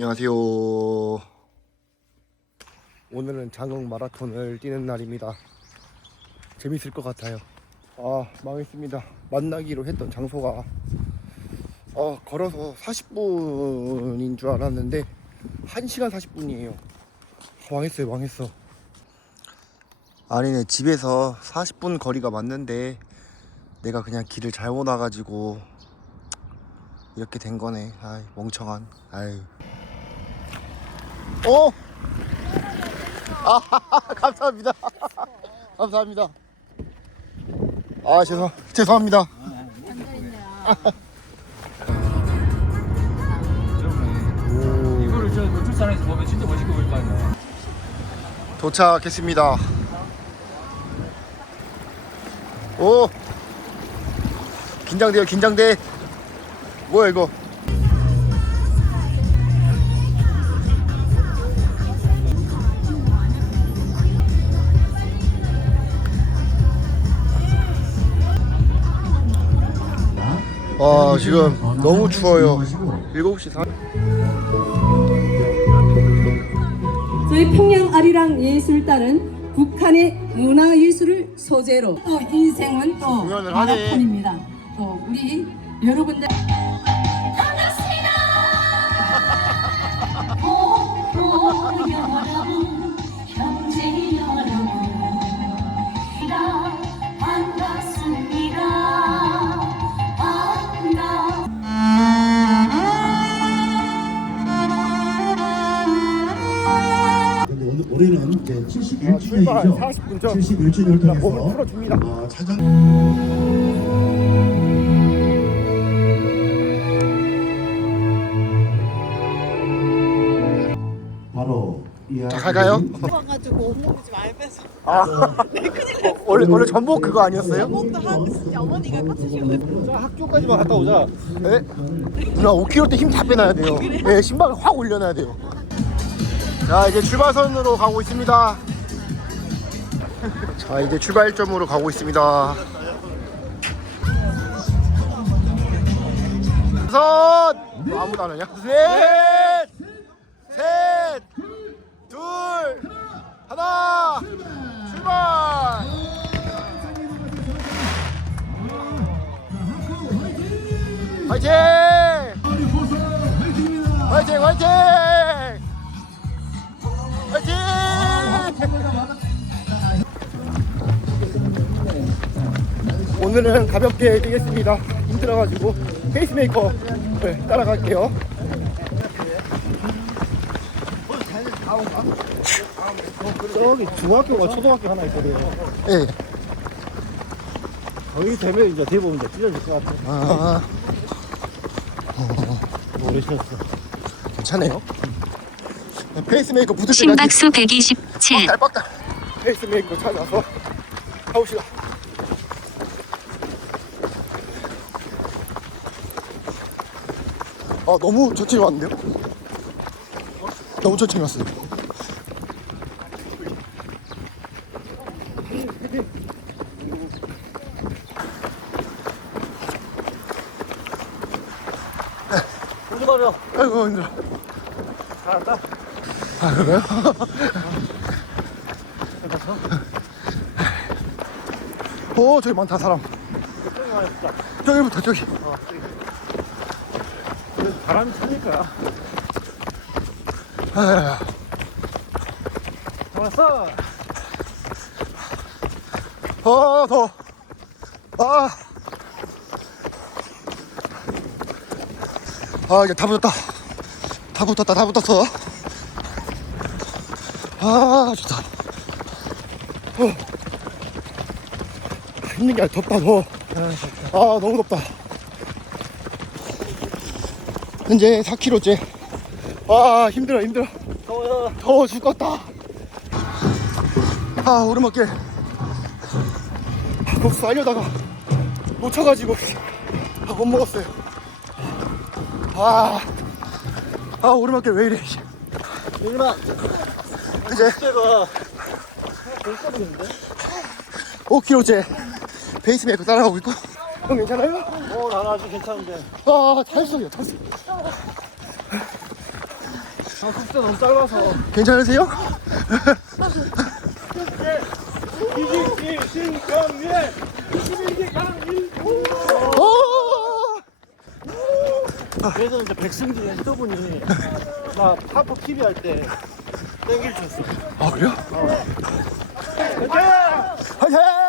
안녕하세요. 오늘은 장흥 마라톤을 뛰는 날입니다. 재밌을 것 같아요. 아, 망했습니다. 만나기로 했던 장소가 어, 걸어서 40분인 줄 알았는데 1시간 40분이에요. 망했어요, 망했어. 아니네, 집에서 40분 거리가 맞는데 내가 그냥 길을 잘못 와가지고 이렇게 된 거네. 아이, 멍청한. 아이. 어? 아, 감사합니다. 감사합니다. 아, 죄송, 죄송합니다. 오, 이거를 저 노출산에서 보면 진짜 멋있게 보일 거 아니야. 도착했습니다. 오, 긴장돼요, 긴장돼. 뭐야 이거? 와 지금 너무 추워요 7시 4 저희 평양 아리랑 예술단은 북한의 문화예술을 소재로 또 인생은 또 공연을 하네. 마라톤입니다. 또 우리 여러분들 오 여러분 71주년이죠. 40분 전. 71주년을 자, 몸을 통해서. 어, 이 자, 갈까요? 와가지고 온몸이 좀 얇아서 아, 어, 원래 원래 전복 그거 아니었어요? 하고 진짜 어머니가 학교까지만 갔다 오자. 네? 누나 5km 때힘 다 빼놔야 돼요. 네, 신발 확 올려놔야 돼요. 자, 이제 출발선으로 가고 있습니다. 자, 이제 출발점으로 가고 있습니다. 선! 아무도 안 하냐? 셋! 셋! 둘! 하나! 출발! 화이팅! 화이팅! 화이팅! 오늘은 가볍게 뛰겠습니다. 힘들어가지고 페이스메이커 네, 따라갈게요. 저기 중학교가 초등학교 하나 있거든요. 네. 거기 되면 이제 대부분 이제 찢어질 것 같아요. 아, 모르셨어. 괜찮아요. 페이스메이커 붙을 때까지 심박수 127. 빡달 빡달 페이스메이커 찾아서 가봅시다. 아 너무 천천히 왔는데요? 너무 천천히 왔어요. 조심하세요. 아이고 힘들어. 잘한다. 아 그래요? 오 저기 많다 사람. 저기 진짜. 저기부터 저기. 어, 저기. 근데 바람이 차니까. 아, 잡았어. 어 더. 아. 아 이제 다 붙었다. 다 붙었다 다 붙었어. 아 좋다. 어. 힘든 게 아니라 덥다 더. 아 너무 덥다. 현재 4km째. 아 힘들어 힘들어. 더워요. 더워 죽겠다. 아 오르막길. 아, 국수 하려다가 놓쳐가지고 아, 못 먹었어요. 아, 아 오르막길 왜 이래? 유진아, 이제 때가 벌써버리는데? 5km째 페이스 메이커 따라가고 있고. 형 괜찮아요? 어, 나는 아직 괜찮은데. 아 탈선이요 탈선. 아 숙제 너무 짧아서 괜찮으세요? 강일 오! 그래서 이제 백승진 히터분이 나 하프 TV 할 때 땡길 쳤어 아 그래요? 화이팅! 화이팅!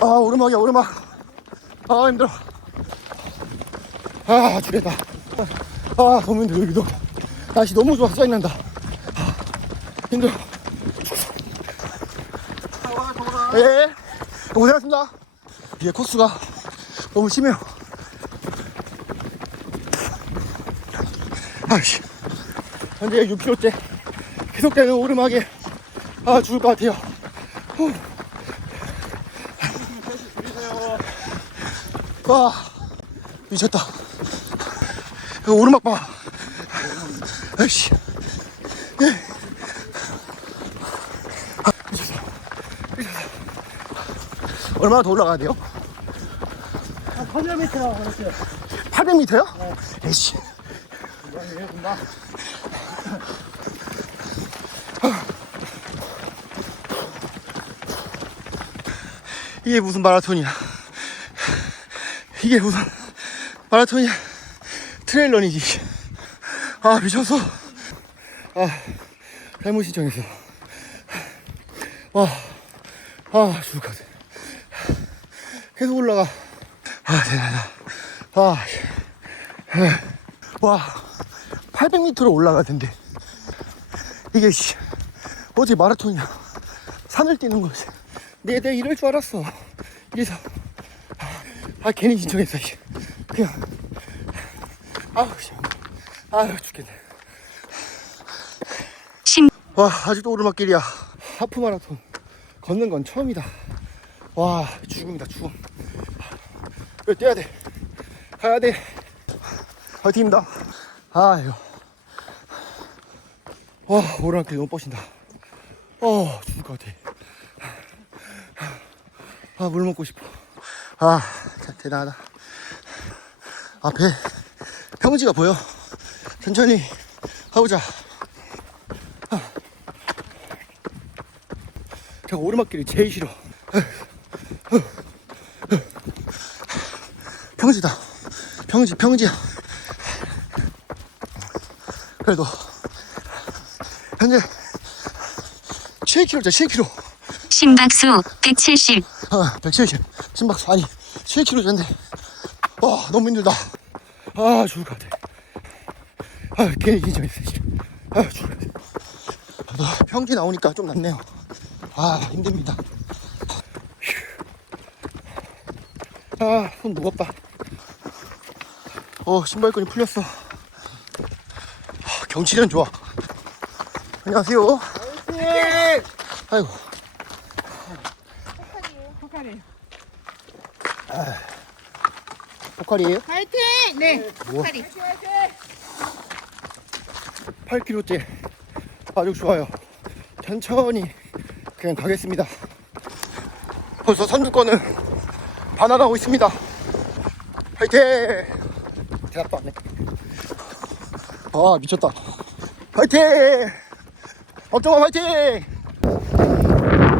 아 오르막이야 오르막. 아 힘들어. 아 죽겠다. 아 너무 힘들어 여기도. 날씨 너무 좋아 짜증난다. 아, 힘들어. 예 고생하셨습니다. 이게 코스가 너무 심해요. 아이씨. 현재 6km째 계속되는 오르막에 아 죽을 것 같아요. 후. 와 미쳤다 이거 오르막 봐 아이씨 예. 아. 얼마나 더 올라가야 돼요? 800m 그렇지 800m요? 에이씨 이게 무슨 마라톤이야 이게 무슨 마라톤이야 트레일런이지. 아 미쳤어. 아 잘못 신청했어. 와아 죽을 것 같아. 계속 올라가. 아 대단하다. 아, 와 800m로 올라갈 텐데. 이게 씨 어제 마라톤이야. 산을 뛰는 거지. 내 내가 이럴 줄 알았어. 그래서 아 괜히 신청했어 씨. 그냥. 아우 씨. 아유 죽겠네. 심, 와 아직도 오르막길이야. 하프 마라톤 걷는 건 처음이다. 와 죽음이다 죽음. 이거 뛰어야 돼? 가야 돼. 화이팅입니다. 아유. 와 오르막길 너무 뻗신다. 어 죽을 것 같아. 아 물 먹고 싶어 아 자, 대단하다 앞에 평지가 보여 천천히 가보자 제가 오르막길이 제일 싫어. 평지다. 평지, 평지야. 그래도 현재 7km자, 7km. 심박수 170, 아, 170. 심박수 아니 7km인데. 와, 너무 힘들다. 아, 죽을 것 같아. 아, 괜히 긴장했어. 씨. 아, 죽을 것 같아. 그래도 평지 나오니까 좀 낫네요. 아, 힘듭니다. 아, 손 무겁다. 어, 신발끈이 풀렸어. 아, 경치는 좋아. 안녕하세요. 아이고. 포카리. 포칼이에요? 파이팅! 네. 뭐? 포카리. 8km째. 아주 좋아요. 천천히 그냥 가겠습니다. 벌써 선두권은 반환하고 있습니다. 화이팅! 대답도 안 해. 아, 미쳤다. 화이팅! 업정아 화이팅!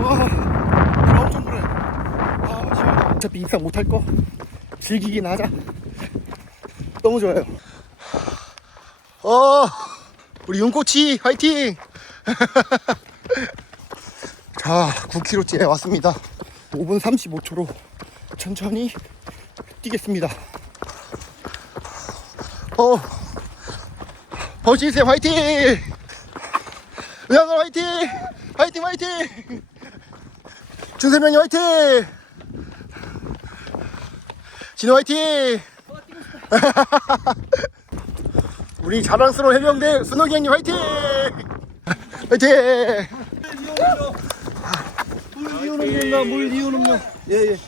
와, 엄청 불어요. 아, 시원하다. 어차피 입상 못할 거 즐기긴 하자. 너무 좋아요. 어, 우리 윤꼬치 화이팅! 자, 9km째 왔습니다. 5분 35초로 천천히 뛰겠습니다. 어, 버지쌤 화이팅! 은하선 화이팅! 화이팅 화이팅! 준세명이 화이팅! 진호 화이팅! 우리 자랑스러운 해병대 순옥이 형님 화이팅! 화이팅! 물 이온 음료나 물 이온 음료 예예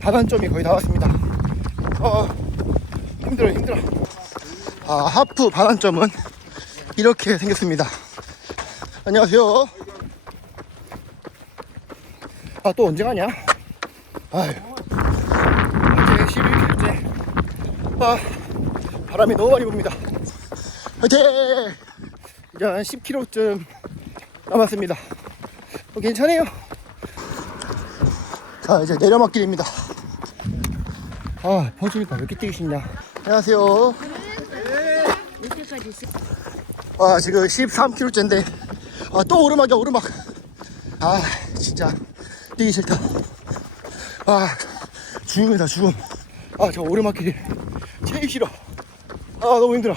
하단점이 거의 다 왔습니다. 어, 힘들어 힘들어 아 하프 반환점은 이렇게 생겼습니다 안녕하세요 아 또 언제 가냐? 아유 이제 11km째 아 바람이 너무 많이 붑니다. 화이팅! 이제 한 10km쯤 남았습니다. 어, 괜찮아요. 자 이제 내려막길입니다. 아 평소니까 왜 이렇게 뛰기 쉽냐? 안녕하세요. 와 지금 13km째인데. 아, 또 오르막이야 오르막. 아 진짜 뛰기 싫다. 아 죽음이다 죽음. 아 저 오르막길이 제일 싫어. 아 너무 힘들어.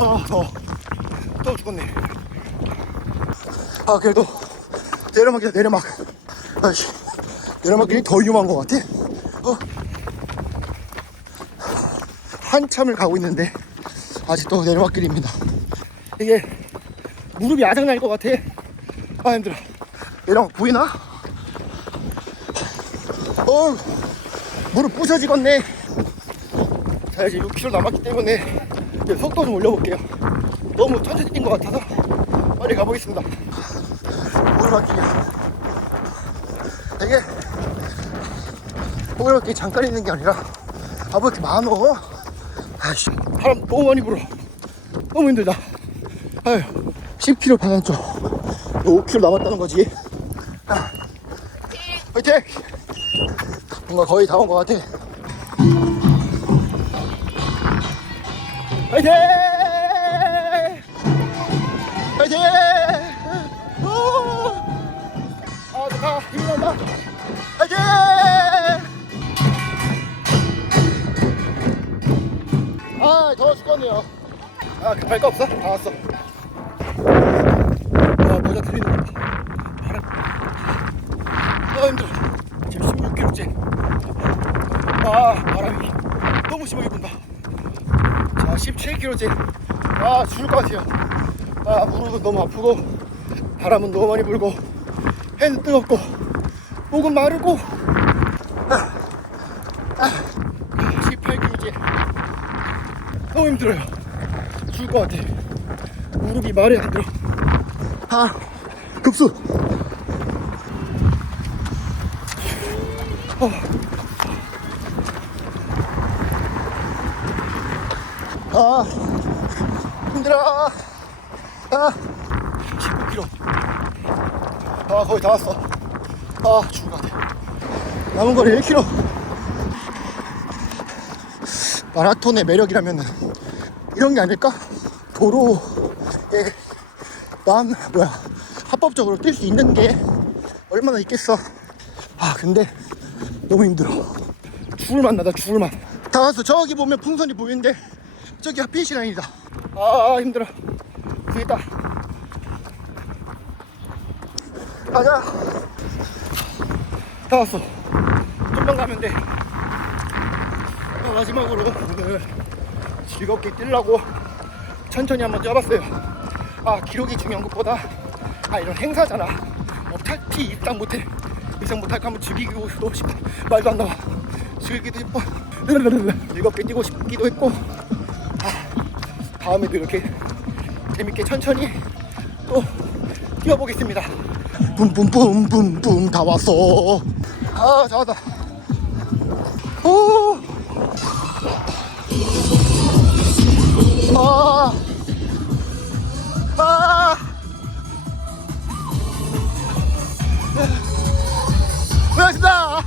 아 더워. 죽겠네. 아 그래도 내려막이다 내려막. 아씨 내려막길이 더 위험한 것 같아. 어? 한참을 가고 있는데 아직도 내려막길입니다. 이게 무릎이 아작날 것 같아 아 힘들어 내려막 보이나? 어 무릎 부셔지겠네. 자 이제 6km 남았기 때문에 이제 속도 좀 올려볼게요. 너무 천천히 뛴 것 같아서 빨리 가보겠습니다. 오르막길이야 되게 오르막길이 잠깐 있는 게 아니라 아뭐 이렇게 많어. 아이씨 바람 너무 많이 불어. 너무 힘들다. 아휴 10km 반환 점 5km 남았다는 거지. 아, 화이팅! 뭔가 거의 다 온 것 같아. 화이팅! 화이팅! 오! 아 좋다. 힘이 난다. 화이팅! 아 더워 죽겠네요. 아 급할 거 없어? 다 왔어 아 모자 들리는 거 봐. 바람 아 힘들어 지금 16km째 아 바람이 너무 심하게 분다 자 17km째 아 죽을 것 같아요. 아 무릎은 너무 아프고 바람은 너무 많이 불고 해는 뜨겁고 목은 마르고. 아, 아, 18km째 너무 힘들어요. 죽을 것 같아. 무릎이 말이 안 들어. 아 급수. 어. 아 힘들어. 아. 19km 아 거의 다 왔어. 아 죽을 것 같아 남은 거리 1km 마라톤의 매력이라면 이런 게 아닐까? 도로에 난 뭐야 합법적으로 뛸 수 있는 게 얼마나 있겠어. 아 근데 너무 힘들어. 죽을 맛 나다 죽을 맛다 왔어. 저기 보면 풍선이 보이는데 저기 피시라인이다. 아, 아 힘들어. 되겠다. 가자. 다 왔어. 좀만 가면 돼. 아, 마지막으로 오늘 즐겁게 뛰려고 천천히 한번 뛰어봤어요. 아 기록이 중요한 것보다 아 이런 행사잖아. 어차피 입상 못해. 입상 못할까 하면 즐기기도 싶어. 말도 안 나와. 즐기기도 싶어 즐겁게 뛰고 싶기도 했고. 아, 다음에도 이렇게 재밌게 천천히 또 뛰어보겠습니다 뿜뿜뿜뿜뿜 다 왔어 아 잘하다 오 아, 아. 고맙습니다.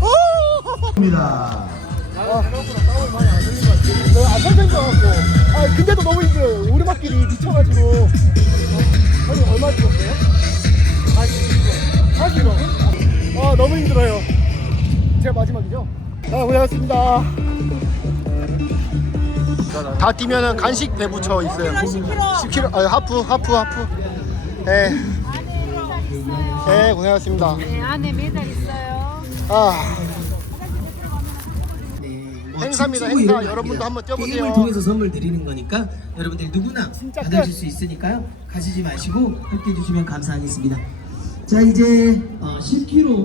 오! 입니다. 안 살던 줄 알았고. 아, 근데도 너무 힘들어요. 오르막길이 미쳐가지고. 아니, 얼마 찍었어요? 40km. 40km. 아, 너무 힘들어요. 제가 마지막이죠? 아, 고생하셨습니다. 다 뛰면은 간식 내부쳐 있어요. 10kg. 10kg. 아, 하프, 하프, 하프. 예. 예, 고생하셨습니다. 네, 안에 메달 있어요. 아, 뭐 행사입니다, 춤추고 행사. 여러분도. 한번 뛰어보세요. 게임을 통해서 선물 드리는 거니까 여러분들 누구나 받으실 끝. 수 있으니까요. 가시지 마시고 함께 해주시면 감사하겠습니다. 자 이제 어, 10km